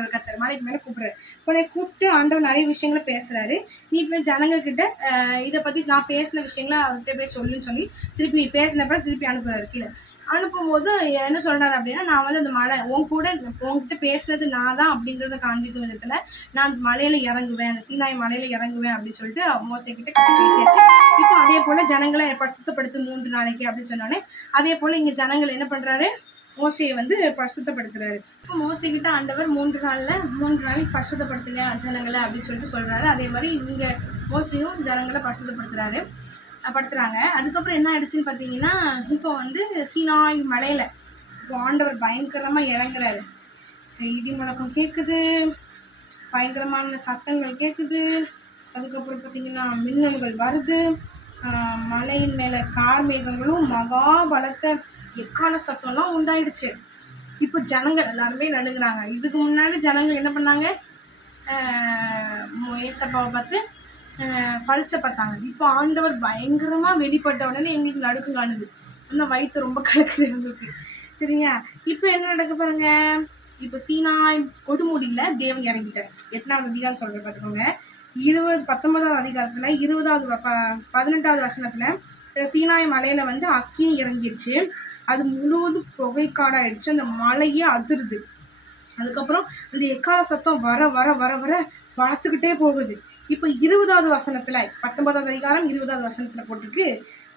கூப்பிடுறாரு, கர்த்தர் மலைக்கு மேலே கூப்பிடுறாரு. உடனே கூப்பிட்டு ஆண்டவர் நிறைய விஷயங்களை பேசுறாரு. நீ போய் ஜனங்கக்கிட்ட இதை பற்றி நான் பேசின விஷயங்களை அவர்கிட்ட போய் சொல்லுன்னு சொல்லி திருப்பி பேசினப்ப திருப்பி அனுப்புறாரு கீழே. அனுப்பும்போது என்ன சொல்றாரு அப்படின்னா, நான் வந்து அந்த மலை உன்கிட்ட பேசுனது நான் தான் அப்படிங்கிறத காண்பிக்கும் விதத்துல நான் மலையில இறங்குவேன், அந்த சீனாய் மலையில இறங்குவேன் அப்படின்னு சொல்லிட்டு மோசே கிட்ட பேசியாச்சு. இப்போ அதே போல ஜனங்களை பரிசுத்தப்படுத்து 3 நாளைக்கு அப்படின்னு சொன்னோன்னே அதே போல இங்க ஜனங்கள் என்ன பண்றாரு, மோசையை வந்து பரிசுத்தப்படுத்துறாரு. இப்போ மோசை கிட்ட ஆண்டவர் 3 நாளைக்கு பரிசுத்தப்படுத்துங்க ஜனங்களை அப்படின்னு சொல்லிட்டு சொல்றாரு. அதே மாதிரி இங்க மோசையும் ஜனங்களை பரிசுத்தப்படுத்துறாங்க. அதுக்கப்புறம் என்ன ஆயிடுச்சுன்னு பார்த்தீங்கன்னா, இப்போ வந்து சீனாய் மலையில இப்போ ஆண்டவர் பயங்கரமா இறங்குறாரு. இடி முழக்கம் கேட்குது, பயங்கரமான சத்தங்கள் கேட்குது. அதுக்கப்புறம் பார்த்தீங்கன்னா மின்னல்கள் வருது. மலையின் மேலே கார் மேகங்களும் மகா பலத்த எக்கால சத்தம்லாம் உண்டாயிடுச்சு. இப்போ ஜனங்கள் எல்லாருமே நடுங்குறாங்க. இதுக்கு முன்னாடி ஜனங்கள் என்ன பண்ணாங்க, ஏசப்பாவை பார்த்து பரிச்சை பார்த்தாங்க. இப்போ ஆண்டவர் பயங்கரமாக வெளிப்பட்ட உடனே எங்களுக்கு நடுக்கம் காணுது. இன்னும் வயிற்று ரொம்ப கலக்குது எங்களுக்கு. சரியா, இப்போ என்ன நடக்க பாருங்க. இப்போ சீனாய் கொடுமுடியில் தேவன் இறங்கிட்டார். எத்தனாவது அதிகாரம் சொல்கிறேன் பார்த்துக்கோங்க. 19வது அதிகாரத்தில் 18வது வசனத்தில் சீனாய் மலையில் வந்து அக்கினி இறங்கிடுச்சு. அது முழுவதும் புகைக்காடாயிடுச்சு. அந்த மலையே அதிருது. அதுக்கப்புறம் அந்த எக்கால சத்தம் வர வர வர வர வளர்த்துக்கிட்டே போகுது. இப்போ 20வது வசனத்துல 19வது அதிகாரம் 20வது வசனத்துல போட்டிருக்கு,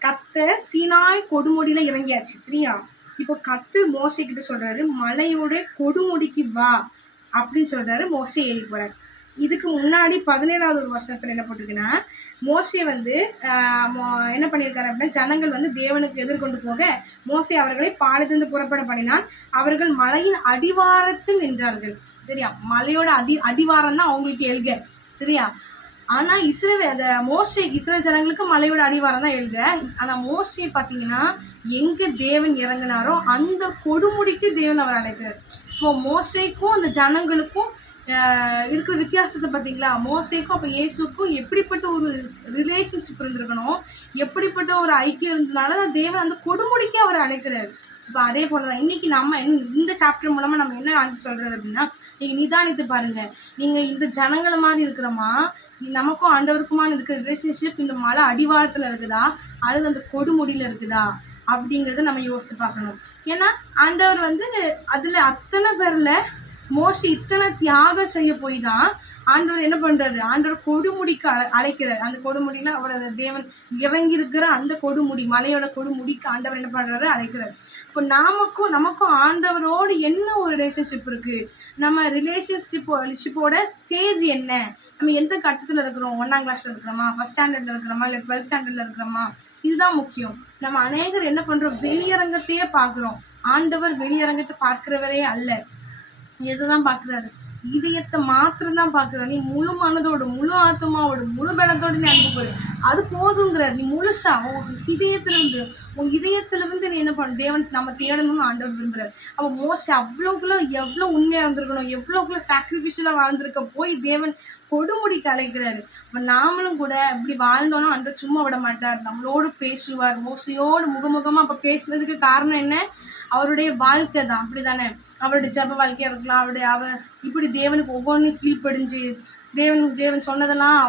கர்த்தர் சீனாய் கொடுமுடியில இறங்கியாச்சு. சரியா, இப்போ கர்த்தர் மோசே கிட்ட சொல்றாரு, மலையோட கொடுமுடிக்கு வா அப்படின்னு சொல்றாரு. மோசே ஏறி போறாரு. இதுக்கு முன்னாடி 17வது வசனத்துல என்ன போட்டிருக்குன்னா, மோசே வந்து என்ன பண்ணியிருக்காரு அப்படின்னா, ஜனங்கள் வந்து தேவனுக்கு எதிர்கொண்டு போக மோசே அவர்களை பாளையத்திலிருந்து புறப்பட பண்ணினான். அவர்கள் மலையின் அடிவாரத்தில் நின்றார்கள். சரியா, மலையோட அடிவாரம் தான் அவங்களுக்கு எழுக. சரியா, ஆனா இஸ்ரேல் ஜனங்களுக்கு மலையோட அடிவாரம் தான் எழுக. ஆனா மோசே பாத்தீங்கன்னா எங்க தேவன் இறங்கினாரோ அந்த கொடுமுடிக்கு தேவன் அவர் அழைக்கிறார். இப்போ மோசேக்கும் அந்த ஜனங்களுக்கும் இருக்கிற வித்தியாசத்தை பார்த்தீங்களா? மோசேக்கும் அப்போ இயேசுக்கும் எப்படிப்பட்ட ஒரு ரிலேஷன்ஷிப் இருந்திருக்கணும், எப்படிப்பட்ட ஒரு ஐக்கியம் இருந்ததுனால தேவன் அந்த கொடுமுடிக்கு அவர் அழைக்கிறார். இப்போ அதே போலதான் இன்னைக்கு நம்ம இந்த சாப்டர் மூலமா நம்ம என்ன சொல்றது அப்படின்னா, நீங்க நிதானித்து பாருங்க. நீங்க இந்த ஜனங்களை மாதிரி இருக்கிறோமா, நமக்கும் ஆண்டவருக்குமான இருக்கிற ரிலேஷன்ஷிப் இந்த மலை அடிவாரத்துல இருக்குதா அல்லது அந்த கொடுமுடியில இருக்குதா அப்படிங்கிறத நம்ம யோசித்து பார்க்கணும். ஏன்னா ஆண்டவர் வந்து அதுல அத்தனை பேர்ல மோசே இத்தனை தியாகம் செய்ய போய் தான் ஆண்டவர் என்ன பண்றாரு, ஆண்டவர் கொடுமுடிக்கு அழைக்கிறார். அந்த கொடுமுடியில அவரோட தேவன் இறங்கி இருக்கிற அந்த கொடுமுடி, மலையோட கொடுமுடிக்கு ஆண்டவர் என்ன பண்றாரு, அழைக்கிறார். இப்போ நமக்கும் ஆண்டவரோடு என்ன ஒரு ரிலேஷன்ஷிப் இருக்கு, நம்ம ரிலேஷன்ஷிப்போட ஸ்டேஜ் என்ன, நம்ம எந்த கட்டத்தில் இருக்கிறோம், 1ஆம் கிளாஸ்ல இருக்கிறோமா, 1st ஸ்டாண்டர்ட்ல இருக்கிறோமா, இல்லை 12th ஸ்டாண்டர்ட்ல இருக்கிறோமா, இதுதான் முக்கியம். நம்ம அநேகர் என்ன பண்றோம், வெளியரங்கத்தையே பார்க்குறோம். ஆண்டவர் வெளியரங்கத்தை பார்க்கிறவரே அல்ல. எதுதான் பார்க்குறாரு, இதயத்தை மாத்திரம் தான் பார்க்குற. நீ முழு மனதோடு, முழு ஆத்மாவோடு, முழு பலத்தோடு நீ அனுப்ப போற, அது போதுங்கிறார். நீ முழுசா உன் இதயத்திலிருந்து நீ என்ன பண்ண, தேவன் நம்ம தேடணும்னு ஆண்டவர் விரும்புறாரு. அப்போ மோசே அவ்வளோக்குள்ள எவ்வளோ உண்மையாக இருந்திருக்கணும், எவ்வளோக்குள்ள சாக்ரிஃபிஷியலாக வாழ்ந்திருக்க போய் தேவன் கொடுமுடிக்கு அழைக்கிறாரு. நாமளும் கூட இப்படி வாழ்ந்தோம்னா ஆண்டவர் சும்மா விட மாட்டார், நம்மளோடு பேசுவார். மோசையோடு முகமுகமாக அப்போ பேசுனதுக்கு காரணம் என்ன, அவருடைய வாழ்க்கை தான். அப்படிதானே, அவருடைய ஜப வாழ்க்கையா இருக்கலாம், அவர் இப்படி தேவனுக்கு ஒவ்வொன்றும் கீழ்ப்படிஞ்சு தேவன் சொன்னதெல்லாம்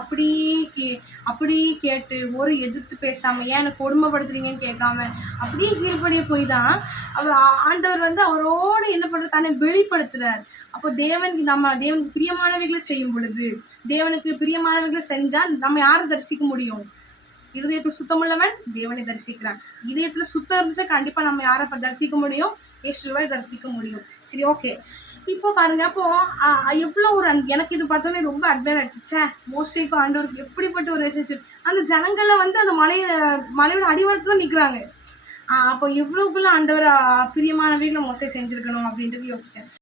அப்படி கேட்டு ஒரு எதிர்த்து பேசாம, ஏன் எனக்கு கொடுமைப்படுத்துறீங்கன்னு கேட்காம அப்படியே கீழ்ப்படிய போய் தான் அவர் ஆண்டவர் வந்து அவரோடு என்ன பண்ற தானே வெளிப்படுத்துறார். அப்போ தேவனுக்கு பிரியமானவைகளை செய்யும் பொழுது, தேவனுக்கு பிரியமானவைகளை செஞ்சா நம்ம யாரை தரிசிக்க முடியும், இருதயத்தில் சுத்தமுள்ளவன் தேவனை தரிசிக்கிறான். இதயத்துல சுத்தம் இருந்துச்சா கண்டிப்பா நம்ம யாரை தரிசிக்க முடியும், இயேசுவை தரிசிக்க முடியும். சரி, ஓகே. இப்போ பாருங்க, அப்போ எவ்வளோ ஒரு எனக்கு இது பார்த்தோன்னே ரொம்ப அட்மையர் ஆயிடுச்சு. மோசேக்கும் ஆண்டவருக்கு எப்படிப்பட்ட ஒரு ரிலேஷன்ஷிப். அந்த ஜனங்களை வந்து அந்த மலையோட அடிவாரத்துல நிற்கிறாங்க. அப்போ எவ்வளோக்குள்ள ஆண்டவர் பிரியமானவைகளை மோசே செஞ்சிருக்கணும் அப்படின்றது யோசிச்சேன்.